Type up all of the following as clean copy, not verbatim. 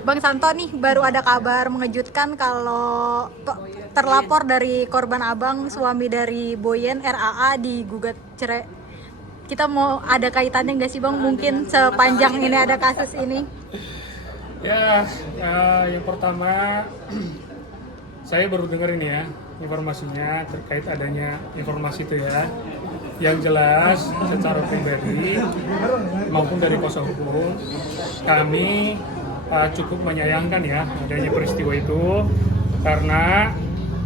Bang Santo nih baru ada kabar mengejutkan kalau terlapor dari korban abang suami dari Boyen RAA digugat cerai. Kita mau ada kaitannya nggak sih Bang? Mungkin sepanjang ini ada kasus ini. Ya, yang pertama saya baru dengar ini ya informasinya terkait adanya informasi itu ya. Yang jelas secara pribadi maupun dari kuasa hukum kami cukup menyayangkan ya adanya peristiwa itu, karena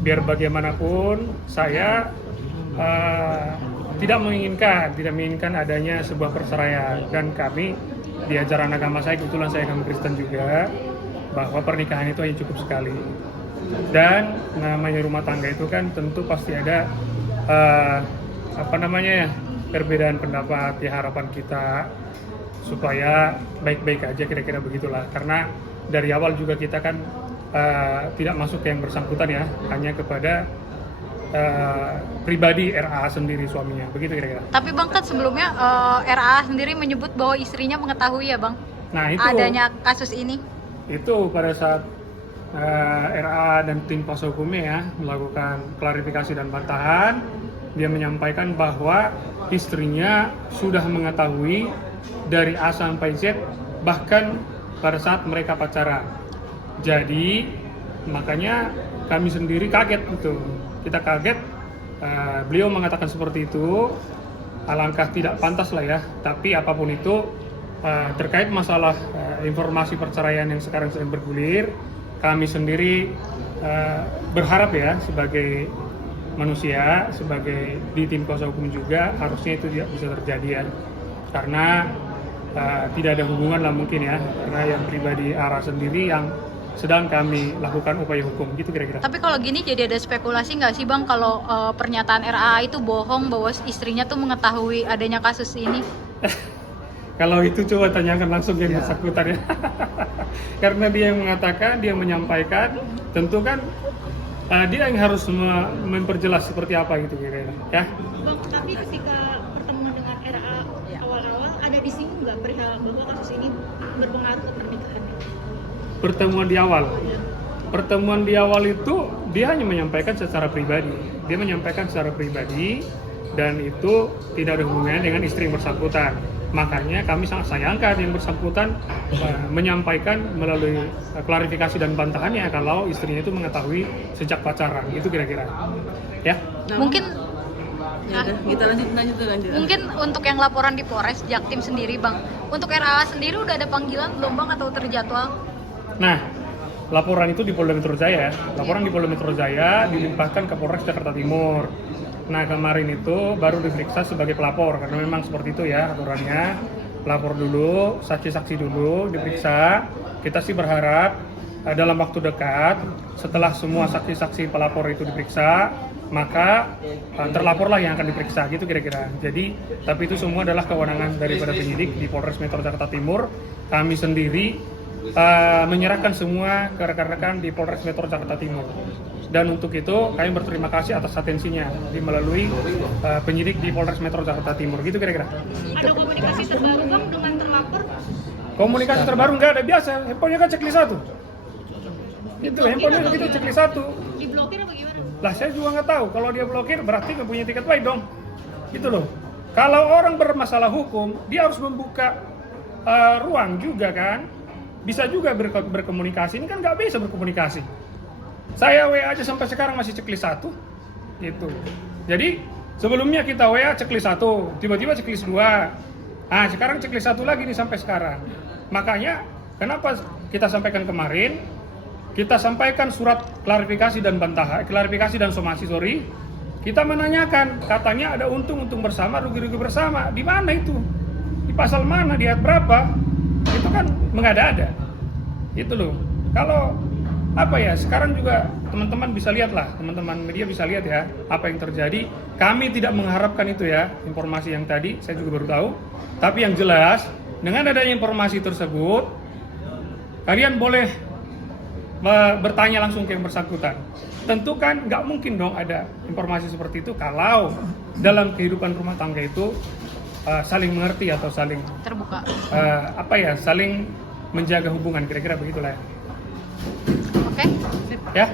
biar bagaimanapun saya tidak menginginkan adanya sebuah perceraian, dan kami di ajaran agama saya, kebetulan saya agama Kristen juga, bahwa pernikahan itu hanya cukup sekali, dan namanya rumah tangga itu kan tentu pasti ada perbedaan pendapat. Ya, harapan kita supaya baik-baik aja, kira-kira begitulah, karena dari awal juga kita kan tidak masuk ke yang bersangkutan ya, hanya kepada pribadi RA sendiri, suaminya, begitu kira-kira. Tapi Bang kan sebelumnya RAA sendiri menyebut bahwa istrinya mengetahui ya Bang, Nah, itu adanya kasus ini. itu pada saat RA dan tim kuasa hukumnya ya melakukan klarifikasi dan bantahan, dia menyampaikan bahwa istrinya sudah mengetahui dari A sampai Z, bahkan pada saat mereka pacaran. Jadi makanya kami sendiri kaget gitu. Kita kaget, beliau mengatakan seperti itu. Alangkah tidak pantas lah ya. Tapi apapun itu, terkait masalah informasi perceraian yang sekarang sedang bergulir, kami sendiri berharap ya sebagai manusia, sebagai di tim kuasa hukum juga, harusnya itu tidak bisa terjadi ya, karena tidak ada hubungan lah mungkin ya, karena yang pribadi ARA sendiri yang sedang kami lakukan upaya hukum, gitu kira-kira. Tapi kalau gini jadi ada spekulasi nggak sih Bang kalau pernyataan RAA itu bohong, bahwa istrinya tuh mengetahui adanya kasus ini? Kalau itu coba tanyakan langsung yang bersangkutan ya. Karena dia yang mengatakan, dia menyampaikan, tentu kan dia yang harus memperjelas seperti apa gitu kira-kira ya. Bang, tapi ketika pertemuan dengan RA awal-awal ada disinggung nggak perihal bahwa kasus ini berpengaruh ke pernikahan? Pertemuan di awal itu dia hanya menyampaikan secara pribadi. Dia menyampaikan secara pribadi, dan itu tidak ada hubungannya dengan istri yang bersangkutan. Makanya kami sangat sayangkan yang bersangkutan menyampaikan melalui klarifikasi dan bantahannya kalau istrinya itu mengetahui sejak pacaran. Itu kira-kira ya. Mungkin Ya udah, kita lanjut. Mungkin untuk yang laporan di Polres Jaktim sendiri Bang, untuk RAA sendiri udah ada panggilan belum Bang atau terjadwal? Nah, laporan itu di Polda Metro Jaya. Laporan di Polda Metro Jaya dilimpahkan ke Polres Jakarta Timur. Nah, kemarin itu baru diperiksa sebagai pelapor, karena memang seperti itu ya aturannya. Pelapor dulu, saksi-saksi dulu diperiksa. Kita sih berharap dalam waktu dekat, setelah semua saksi-saksi pelapor itu diperiksa, maka terlaporlah yang akan diperiksa, gitu kira-kira. Jadi, tapi itu semua adalah kewenangan daripada penyidik di Polres Metro Jakarta Timur. Kami sendiri menyerahkan semua ke rekan-rekan di Polres Metro Jakarta Timur, dan untuk itu kami berterima kasih atas atensinya melalui penyidik di Polres Metro Jakarta Timur, gitu kira-kira. Ada komunikasi terbaru Bang dengan terlapor? Komunikasi terbaru nggak ada, biasa, handphonenya kan checklist 1 itu, handphonenya begitu checklist 1. Diblokir apa gimana? Lah saya juga nggak tahu, kalau dia blokir berarti nggak punya tiket baik dong, gitu loh. Kalau orang bermasalah hukum, dia harus membuka ruang juga kan. Bisa juga berkomunikasi, ini kan nggak bisa berkomunikasi. Saya WA aja sampai sekarang masih checklist 1 gitu. Jadi sebelumnya kita WA checklist 1, tiba-tiba checklist 2. Nah, sekarang checklist 1 lagi nih sampai sekarang. Makanya kenapa kita sampaikan kemarin, kita sampaikan surat klarifikasi dan bantahan, klarifikasi dan somasi, kita menanyakan, katanya ada untung bersama, rugi-rugi bersama. Di mana itu? Di pasal mana? Di ayat berapa? Itu kan mengada-ada. Itu loh. Kalau apa ya, sekarang juga teman-teman bisa lihat lah, teman-teman media bisa lihat ya apa yang terjadi. Kami tidak mengharapkan itu ya, informasi yang tadi saya juga baru tahu. Tapi yang jelas, dengan adanya informasi tersebut, kalian boleh bertanya langsung ke yang bersangkutan. Tentu kan nggak mungkin dong ada informasi seperti itu kalau dalam kehidupan rumah tangga itu saling mengerti atau saling Terbuka. saling menjaga hubungan, kira-kira begitulah. Oke. Ya.